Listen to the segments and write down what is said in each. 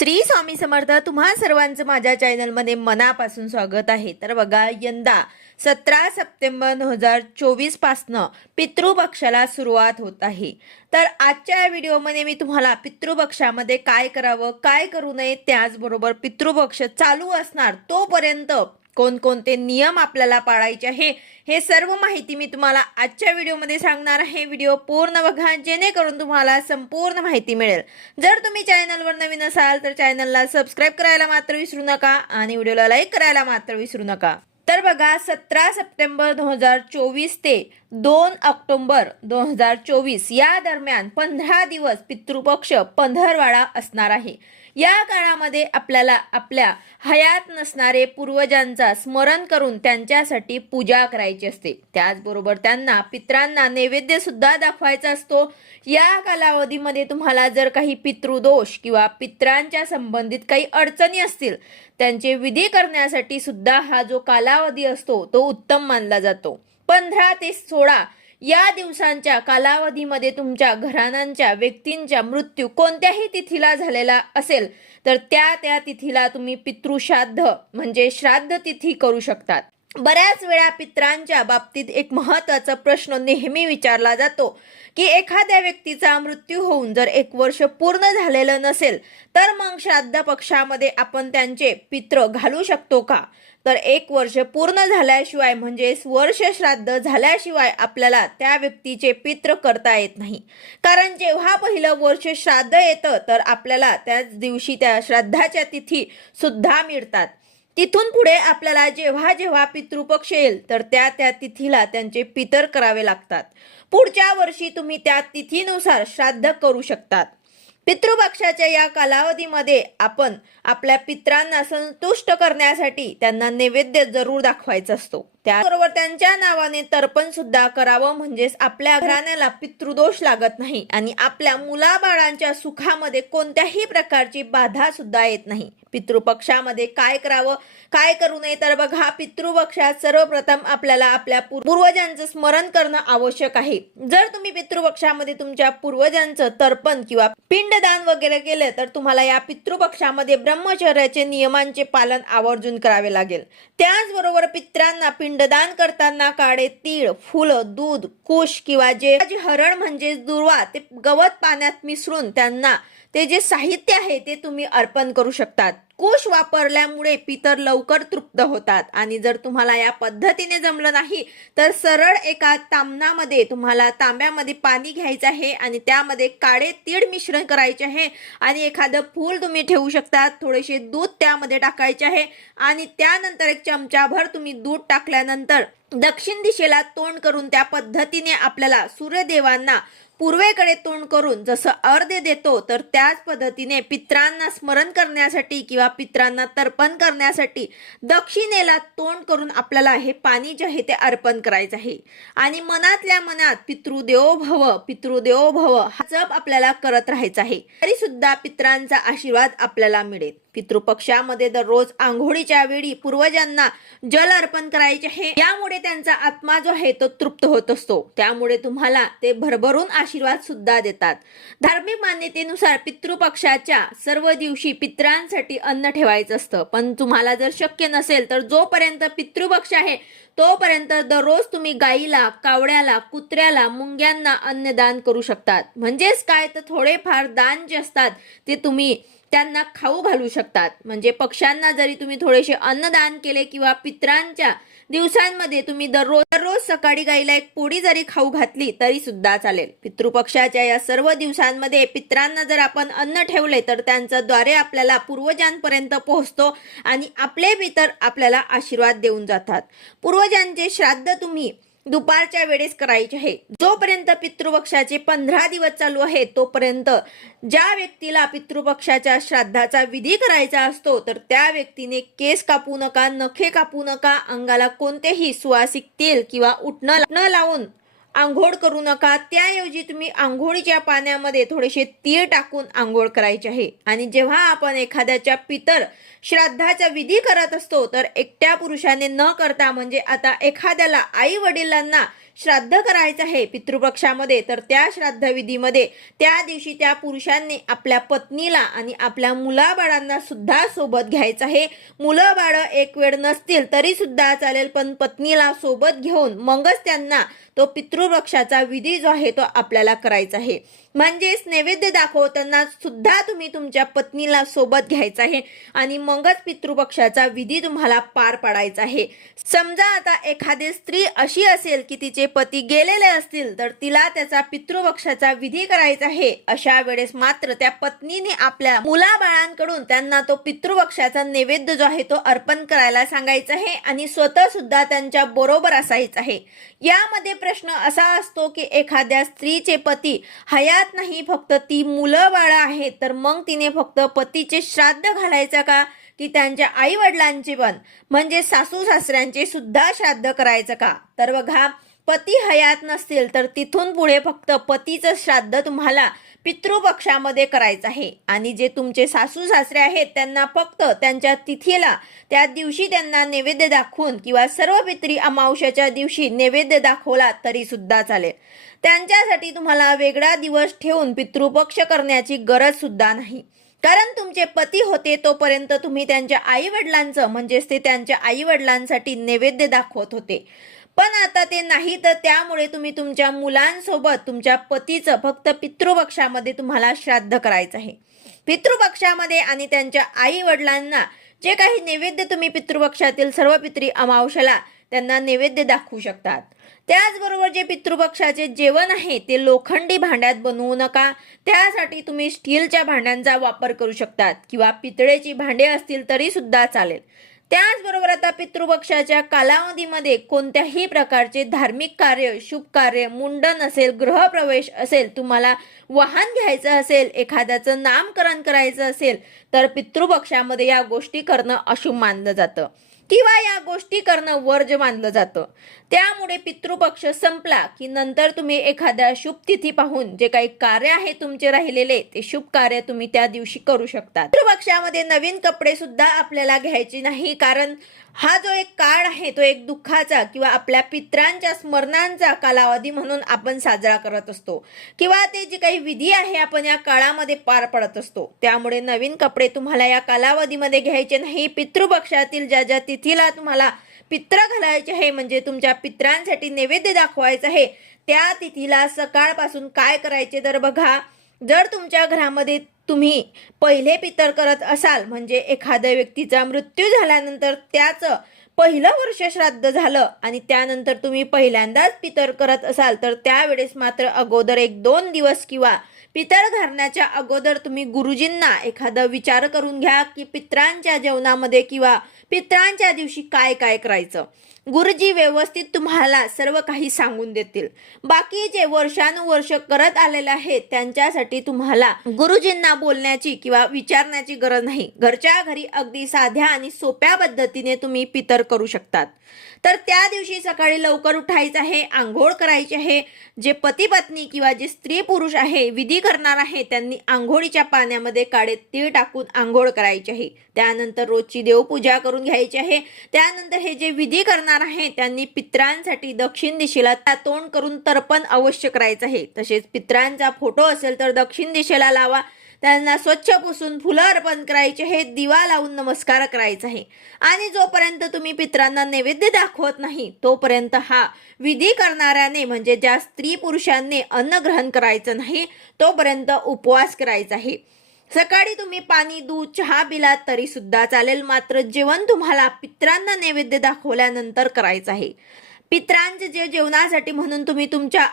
श्री स्वामी समर्थ तुम्हा सर्वांचं माझ्या चॅनलमध्ये मनापासून स्वागत आहे. तर बघा यंदा सतरा सप्टेंबर दोन हजार चोवीसपासनं पितृपक्षाला सुरुवात होत आहे. तर आजच्या या व्हिडिओमध्ये मी तुम्हाला पितृपक्षामध्ये काय करावं काय करू नये त्याचबरोबर पितृपक्ष चालू असणार तोपर्यंत कोणकोणते नियम आपल्याला पाळायचे आहे हे सर्व माहिती मी तुम्हाला आजच्या व्हिडिओमध्ये सांगणार आहे. व्हिडिओ पूर्ण बघा जेणेकरून तुम्हाला संपूर्ण माहिती मिळेल. जर तुम्ही चॅनलवर नवीन असाल तर चॅनलला सबस्क्राईब करायला मात्र विसरू नका आणि व्हिडिओला लाईक करायला मात्र विसरू नका. तर बघा सतरा सप्टेंबर दोन हजार चोवीस ते दोन ऑक्टोबर दोन हजार चोवीस या दरम्यान पंधरा दिवस पितृपक्ष पंधरवाडा असणार आहे. या काळामध्ये आपल्याला आपल्या हयात नसणारे पूर्वजांचा स्मरण करून त्यांच्यासाठी पूजा करायची असते. त्याचबरोबर त्यांना पित्रांना नैवेद्य सुद्धा दाखवायचा असतो. या कालावधीमध्ये तुम्हाला जर काही पितृदोष किंवा पित्रांच्या संबंधित काही अडचणी असतील त्यांचे विधी करण्यासाठी सुद्धा हा जो कालावधी असतो तो उत्तम मानला जातो. पंधरा ते सोळा या दिवसांच्या कालावधीमध्ये तुमच्या घराण्यांच्या व्यक्तींच्या मृत्यू कोणत्याही तिथीला झालेला असेल तर त्या त्या तिथीला तुम्ही पितृश्राद्ध म्हणजे श्राद्ध तिथी करू शकतात. बऱ्याच वेळा पित्रांच्या बाबतीत एक महत्त्वाचा प्रश्न नेहमी विचारला जातो की एखाद्या व्यक्तीचा मृत्यू होऊन जर एक वर्ष पूर्ण झालेलं नसेल तर मग श्राद्ध पक्षामध्ये आपण त्यांचे पित्र घालू शकतो का? तर एक वर्ष पूर्ण झाल्याशिवाय म्हणजेच वर्ष श्राद्ध झाल्याशिवाय आपल्याला त्या व्यक्तीचे पित्र करता येत नाही. कारण जेव्हा पहिलं वर्ष श्राद्ध येतं तर आपल्याला त्याच दिवशी त्या श्राद्धाच्या तिथी सुद्धा मिळतात. तिथून पुढे आपल्याला जेव्हा जेव्हा पितृपक्ष येईल तर त्या त्या तिथीला त्यांचे पितर करावे लागतात. पुढच्या वर्षी तुम्ही त्या तिथीनुसार श्राद्ध करू शकतात. पितृपक्षाच्या या कालावधीमध्ये आपण आपल्या पित्रांना संतुष्ट करण्यासाठी त्यांना नैवेद्य जरूर दाखवायचा असतो. त्याबरोबर त्यांच्या नावाने तर्पण सुद्धा करावं म्हणजेच आपल्या घराण्याला पितृदोष लागत नाही आणि आपल्या मुलाबाळांच्या सुखामध्ये कोणत्याही प्रकारची बाधा सुद्धा येत नाही. पितृपक्षामध्ये काय करावं काय करू नये तर बघा पितृपक्षात सर्वप्रथम आपल्याला आपल्या पूर्वजांचं स्मरण करणं आवश्यक आहे. जर तुम्ही पितृपक्षामध्ये तुमच्या पूर्वजांचं तर्पण किंवा पिंडदान वगैरे केलं तर तुम्हाला या पितृपक्षामध्ये ब्रह्मचर्याचे नियमांचे पालन आवर्जून करावे लागेल. त्याचबरोबर पित्रांना पिंडदान करताना काळे तीळ फुलं दूध कुश किंवा जे जे हरण म्हणजे दुर्वा ते गवत पाण्यात मिसळून त्यांना ते जे साहित्य आहे ते तुम्ही अर्पण करू शकतात. कुश वापरल्यामुळे पितर लवकर तृप्त होतात. आणि जर तुम्हाला या पद्धतीने जमलं नाही तर सरळ एका तांबणामध्ये तुम्हाला तांब्यामध्ये पाणी घ्यायचं आहे आणि त्यामध्ये काळे तीळ मिश्रण करायचे आहे. आणि एखादं फूल तुम्ही ठेवू शकता थोडेसे दूध त्यामध्ये टाकायचे आहे. आणि त्यानंतर एक चमचाभर तुम्ही दूध टाकल्यानंतर दक्षिण दिशेला तोंड करून त्या पद्धतीने आपल्याला सूर्यदेवांना पूर्वेकडे तोंड करून जसं अर्ध्य देतो तर त्याच पद्धतीने पित्रांना स्मरण करण्यासाठी किंवा पित्रांना तर्पण करण्यासाठी दक्षिणेला तोंड करून आपल्याला हे पाणी जे आहे ते अर्पण करायचं आहे. आणि मनातल्या मनात पितृदेवो भव पितृदेवो भव हा जप आपल्याला करत राहायचा आहे. तरी सुद्धा पित्रांचा आशीर्वाद आपल्याला मिळेल. पितृपक्षामध्ये दररोज आंघोळीच्या वेळी पूर्वजांना जल अर्पण करायचे आहे. यामुळे त्यांचा आत्मा जो आहे तो तृप्त होत असतो. त्यामुळे तुम्हाला ते भरभरून आशीर्वाद सुद्धा देतात. धार्मिक मान्यतेनुसार पितृपक्षाच्या सर्व दिवशी पित्रांसाठी अन्न ठेवायचं असतं. पण तुम्हाला जर शक्य नसेल तर जोपर्यंत पितृपक्ष आहे तोपर्यंत दररोज तुम्ही गाईला कावड्याला कुत्र्याला मुंग्यांना अन्नदान करू शकतात. म्हणजेच काय? तर थोडेफार दान जे असतात ते तुम्ही त्यांना खाऊ घालू शकतात. म्हणजे पक्ष्यांना जरी तुम्ही थोडेसे अन्नदान केले किंवा पित्रांच्या दिवसांमध्ये तुम्ही दररोज दररोज सकाळी गाईला एक पोळी जरी खाऊ घातली तरी सुद्धा चालेल. पितृपक्षाच्या या सर्व दिवसांमध्ये पित्रांना जर आपण अन्न ठेवले तर त्यांच्या द्वारे आपल्याला पूर्वजांपर्यंत पोहोचतो आणि आपले पितर आपल्याला आशीर्वाद देऊन जातात. पूर्वजांचे श्राद्ध तुम्ही दुपारच्या वेळेस करायचे आहे. जोपर्यंत पितृपक्षाचे पंधरा दिवस चालू आहे तोपर्यंत ज्या व्यक्तीला पितृपक्षाच्या श्राद्धाचा विधी करायचा असतो तर त्या व्यक्तीने केस कापू नका नखे कापू नका अंगाला कोणतेही सुवासिक तेल किंवा उठणं न लावून आंघोळ करू नका. त्याऐवजी तुम्ही आंघोळीच्या पाण्यामध्ये थोडेसे तीळ टाकून आंघोळ करायचे आहे. आणि जेव्हा आपण एखाद्याच्या पितर श्राद्धाचा विधी करत असतो तर एकट्या पुरुषाने न करता म्हणजे आता एखाद्याला आई वडिलांना श्राद्ध करायचं आहे पितृपक्षामध्ये तर त्या श्राद्ध विधीमध्ये त्या दिवशी त्या पुरुषांनी आपल्या पत्नीला आणि आपल्या मुलाबाळांना सुद्धा सोबत घ्यायचं आहे. मुलं बाळं एक वेळ नसतील तरी सुद्धा चालेल पण पत्नीला सोबत घेऊन मगच त्यांना तो पितृपक्षाचा विधी जो आहे तो आपल्याला करायचा आहे. म्हणजेच नैवेद्य दाखवताना सुद्धा तुम्ही तुमच्या पत्नीला सोबत घ्यायचं आहे आणि मगच पितृपक्षाचा विधी तुम्हाला पार पाडायचा आहे. समजा आता एखादी स्त्री अशी असेल की तिचे पती गेलेले असतील तर तिला त्याचा पितृपक्षाचा विधी करायचा आहे. अशा वेळेस मात्र त्या पत्नीने आपल्या मुलाबाळांकडून त्यांना तो पितृपक्षाचा नैवेद्य जो आहे तो अर्पण करायला सांगायचा आहे आणि स्वतः सुद्धा त्यांच्या बरोबर असायचं आहे. यामध्ये प्रश्न असा असतो की एखाद्या स्त्रीचे पती हयात नाही फक्त ती मुलं बाळ आहेत तर मग तिने फक्त पतीचे श्राद्ध घालायचं का? की त्यांच्या आई वडिलांचे पण म्हणजे सासू सासऱ्यांचे सुद्धा श्राद्ध करायचं का? तर बघा पती हयात नसतील तर तिथून पुढे फक्त पतीचं श्राद्ध तुम्हाला पितृपक्षामध्ये करायचं आहे. आणि जे तुमचे सासू सासरे आहेत त्यांना फक्त त्यांच्या तिथीला त्या दिवशी त्यांना नैवेद्य दाखवून किंवा सर्व पित्री अमावश्याच्या दिवशी नैवेद्य दाखवला तरी सुद्धा चालेल. त्यांच्यासाठी तुम्हाला वेगळा दिवस ठेवून पितृपक्ष करण्याची गरज सुद्धा नाही. कारण तुमचे पती होते तोपर्यंत तुम्ही त्यांच्या आई वडिलांचं म्हणजेच ते त्यांच्या आई वडिलांसाठी नैवेद्य दाखवत होते. पण आता ते नाही तर त्यामुळे तुम्ही तुमच्या मुलांसोबत तुमच्या पतीचं फक्त पितृपक्षामध्ये तुम्हाला श्राद्ध करायचं आहे. पितृपक्षामध्ये आणि त्यांच्या आई वडिलांना जे काही नैवेद्य तुम्ही पितृपक्षातील सर्व पित्री अमावशाला त्यांना नैवेद्य दाखवू शकतात. त्याचबरोबर जे पितृपक्षाचे जेवण आहे ते लोखंडी भांड्यात बनवू नका. त्यासाठी तुम्ही स्टीलच्या भांड्यांचा वापर करू शकतात किंवा पितळेची भांडे असतील तरी सुद्धा चालेल. त्याचबरोबर आता पितृपक्षाच्या कालावधीमध्ये कोणत्याही प्रकारचे धार्मिक कार्य शुभ कार्य मुंडन असेल गृहप्रवेश असेल तुम्हाला वाहन घ्यायचं असेल एखाद्याचं नामकरण करायचं असेल तर पितृपक्षामध्ये या गोष्टी करणं अशुभ मानलं जातं. किंवा या गोष्टी करणं वर्ज मानलं जातं. त्यामुळे पितृपक्ष संपला की नंतर तुम्ही एखाद्या शुभ तिथी पाहून जे काही कार्य आहे तुमचे राहिलेले ते शुभ कार्य तुम्ही त्या दिवशी करू शकता. पितृपक्षामध्ये नवीन कपडे सुद्धा आपल्याला घ्यायचे नाही कारण हा जो एक काळ आहे तो एक दुःखाचा किंवा आपल्या पित्रांच्या स्मरणांचा कालावधी म्हणून आपण साजरा करत असतो. किंवा ते जे काही विधी आहे आपण या काळामध्ये पार पडत असतो. त्यामुळे नवीन कपडे तुम्हाला या कालावधीमध्ये घ्यायचे नाही. पितृपक्षातील ज्या ज्या तिथीला तुम्हाला पित्र घालायचे आहे म्हणजे तुमच्या पित्रांसाठी नैवेद्य दाखवायचं आहे त्या तिथीला सकाळपासून काय करायचे तर बघा जर तुमच्या घरामध्ये तुम्ही पहिले पितर करत असाल म्हणजे एखाद्या व्यक्तीचा मृत्यू झाल्यानंतर त्याचं पहिलं वर्ष श्राद्ध झालं आणि त्यानंतर तुम्ही पहिल्यांदाच पितर करत असाल तर त्यावेळेस मात्र अगोदर एक दोन दिवस किंवा पितर घालण्याच्या अगोदर तुम्ही गुरुजींना एखादा विचार करून घ्या की पित्रांच्या जेवणामध्ये किंवा पित्रांच्या दिवशी काय काय करायचं. गुरुजी व्यवस्थित तुम्हाला सर्व काही सांगून देतील. बाकी जे वर्षानुवर्ष करत आलेले आहेत त्यांच्यासाठी तुम्हाला गुरुजींना बोलण्याची किंवा विचारण्याची गरज नाही. घरच्या घरी अगदी साध्या आणि सोप्या पद्धतीने तुम्ही पितर करू शकतात. तर त्या दिवशी सकाळी लवकर उठायचं आहे आंघोळ करायची आहे. जे पती पत्नी किंवा जे स्त्री पुरुष आहे विधी करणार आहे त्यांनी आंघोळीच्या पाण्यामध्ये काळे तीळ टाकून आंघोळ करायची आहे. त्यानंतर रोजची देवपूजा करून घ्यायची आहे. त्यानंतर हे जे विधी करणार आहे त्यांनी पित्रांसाठी दक्षिण दिशेला त्या तोंड करून तर्पण अवश्य करायचं आहे. तसेच पित्रांचा फोटो असेल तर दक्षिण दिशेला लावा. त्यांना स्वच्छ पुसून फुलं अर्पण करायचे हे दिवा लावून नमस्कार करायचा आहे. आणि जोपर्यंत तुम्ही पित्रांना नैवेद्य दाखवत नाही तोपर्यंत हा विधी करणाऱ्याने म्हणजे ज्या स्त्री पुरुषांनी अन्न ग्रहण करायचं नाही तोपर्यंत उपवास करायचा आहे. सकाळी तुम्ही पाणी दूध चहा पिलात तरी सुद्धा चालेल. मात्र जेवण तुम्हाला पित्रांना नैवेद्य दाखवल्यानंतर करायचं आहे. पित्रांचे जे जेवणासाठी म्हणून तुम्ही तुमच्या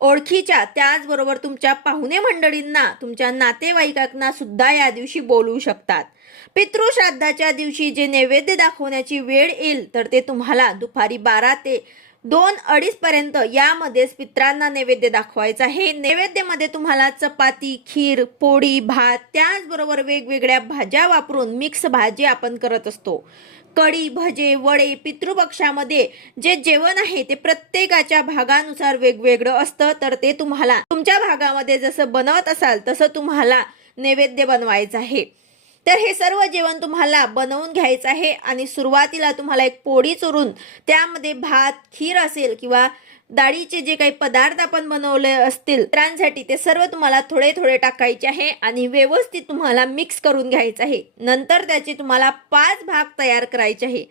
ओळखीच्या त्याचबरोबर तुमच्या पाहुणे मंडळींना तुमच्या नातेवाईकांना सुद्धा या दिवशी बोलवू शकतात. पितृश्राद्धाच्या दिवशी जे नैवेद्य दाखवण्याची वेळ येईल तर ते तुम्हाला दुपारी बारा ते दोन अडीच पर्यंत यामध्येच पित्रांना नैवेद्य दाखवायचं आहे. नैवेद्यामध्ये तुम्हाला चपाती खीर पोळी भात त्याचबरोबर वेगवेगळ्या भाज्या वापरून मिक्स भाजी आपण करत असतो. कढी भजे वडे पितृपक्षामध्ये जे जेवण आहे ते प्रत्येकाच्या भागानुसार वेगवेगळं असतं. तर ते तुम्हाला तुमच्या भागामध्ये जसं बनवत असाल तसं तुम्हाला नैवेद्य बनवायचं आहे. तर हे सर्व जेवण तुम्हाला बनवून घ्यायचं आहे आणि सुरुवातीला तुम्हाला एक पोळी चोरून त्यामध्ये भात खीर असेल किंवा डाळीचे जे काही पदार्थ आपण बनवले असतील पित्रांसाठी ते सर्व तुम्हाला थोडे थोडे टाकायचे आहे आणि व्यवस्थित तुम्हाला मिक्स करून घ्यायचं आहे. नंतर त्याचे तुम्हाला पाच भाग तयार करायचे आहे.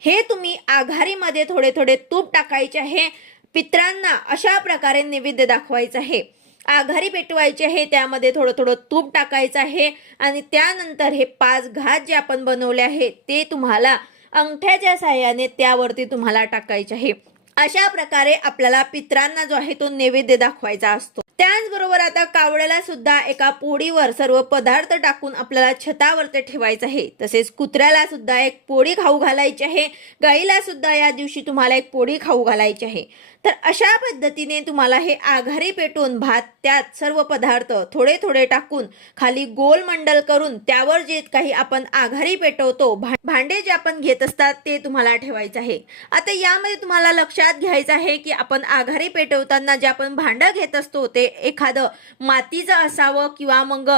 हे तुम्ही आघारीमध्ये थोडे थोडे तूप टाकायचे आहे. पित्रांना अशा प्रकारे नैवेद्य दाखवायचं आहे. आघारी पेटवायची आहे त्यामध्ये थोडं थोडं तूप टाकायचं आहे आणि त्यानंतर हे पाच घात जे आपण बनवले आहे ते तुम्हाला अंगठ्याच्या साह्याने त्यावरती तुम्हाला टाकायचे आहे. अशा प्रकारे आपल्याला पित्रांना जो आहे तो नैवेद्य दाखवायचा असतो. त्याचबरोबर आता कावड्याला सुद्धा एका पोळीवर सर्व पदार्थ टाकून आपल्याला छतावरती ठेवायचं आहे. तसेच कुत्र्याला सुद्धा एक पोळी खाऊ घालायची आहे. गाईला सुद्धा या दिवशी तुम्हाला एक पोळी खाऊ घालायची आहे. तर अशा पद्धतीने तुम्हाला हे आघारी पेटून भात त्यात सर्व पदार्थ थोडे थोडे टाकून खाली गोल मंडल करून त्यावर जे काही आपण आघारी पेटवतो भा- भांडे जे आपण घेत असतात ते तुम्हाला ठेवायचं आहे. आता यामध्ये तुम्हाला लक्षात घ्यायचं आहे की आपण आघारी पेटवताना जे आपण भांडं घेत असतो ते एखादं मातीचं असावं किंवा मग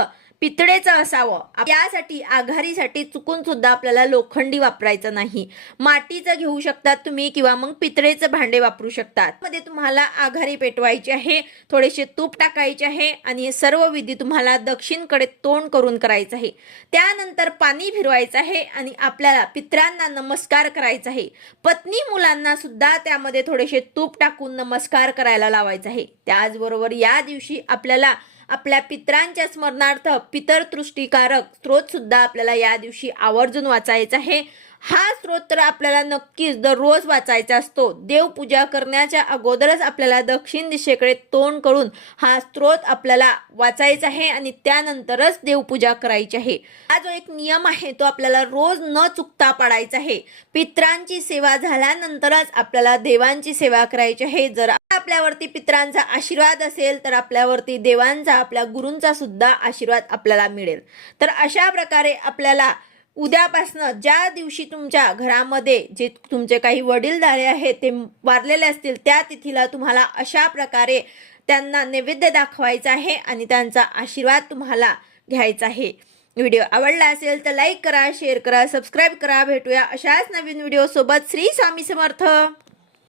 पितळेचं असावं. यासाठी आघारीसाठी चुकून सुद्धा आपल्याला लोखंडी वापरायचं नाही. मातीचं घेऊ शकतात तुम्ही किंवा मग पितळेचं भांडे वापरू शकतात. मध्ये तुम्हाला आघारी पेटवायची आहे थोडेसे तूप टाकायचे आहे आणि सर्व विधी तुम्हाला दक्षिणकडे तोंड करून करायचं आहे. त्यानंतर पाणी फिरवायचं आहे आणि आपल्याला पित्रांना नमस्कार करायचा आहे. पत्नी मुलांना सुद्धा त्यामध्ये थोडेसे तूप टाकून नमस्कार करायला लावायचा आहे. त्याचबरोबर या दिवशी आपल्याला आपल्या पित्रांच्या स्मरणार्थ पितरतृष्टीकारक स्त्रोत सुद्धा आपल्याला या दिवशी आवर्जून वाचायचा आहे. हा स्त्रोत तर आपल्याला नक्कीच दररोज वाचायचा असतो. देवपूजा करण्याच्या अगोदरच आपल्याला दक्षिण दिशेकडे तोंड करून हा स्त्रोत आपल्याला वाचायचा आहे आणि त्यानंतरच देवपूजा करायची आहे. हा जो एक नियम आहे तो आपल्याला रोज न चुकता पाडायचा आहे. पित्रांची सेवा झाल्यानंतरच आपल्याला देवांची सेवा करायची आहे. जर आपल्यावरती पित्रांचा आशीर्वाद असेल तर आपल्यावरती देवांचा आपल्या गुरूंचा सुद्धा आशीर्वाद आपल्याला मिळेल. तर अशा प्रकारे आपल्याला उद्यापासनं ज्या दिवशी तुमच्या घरामध्ये जे तुमचे काही वडीलधारे आहेत ते वारलेले असतील त्या तिथीला तुम्हाला अशा प्रकारे त्यांना नैवेद्य दाखवायचा आहे आणि त्यांचा आशीर्वाद तुम्हाला घ्यायचा आहे. व्हिडिओ आवडला असेल तर लाईक करा शेअर करा सबस्क्राईब करा. भेटूया अशाच नवीन व्हिडिओसोबत. श्री स्वामी समर्थ.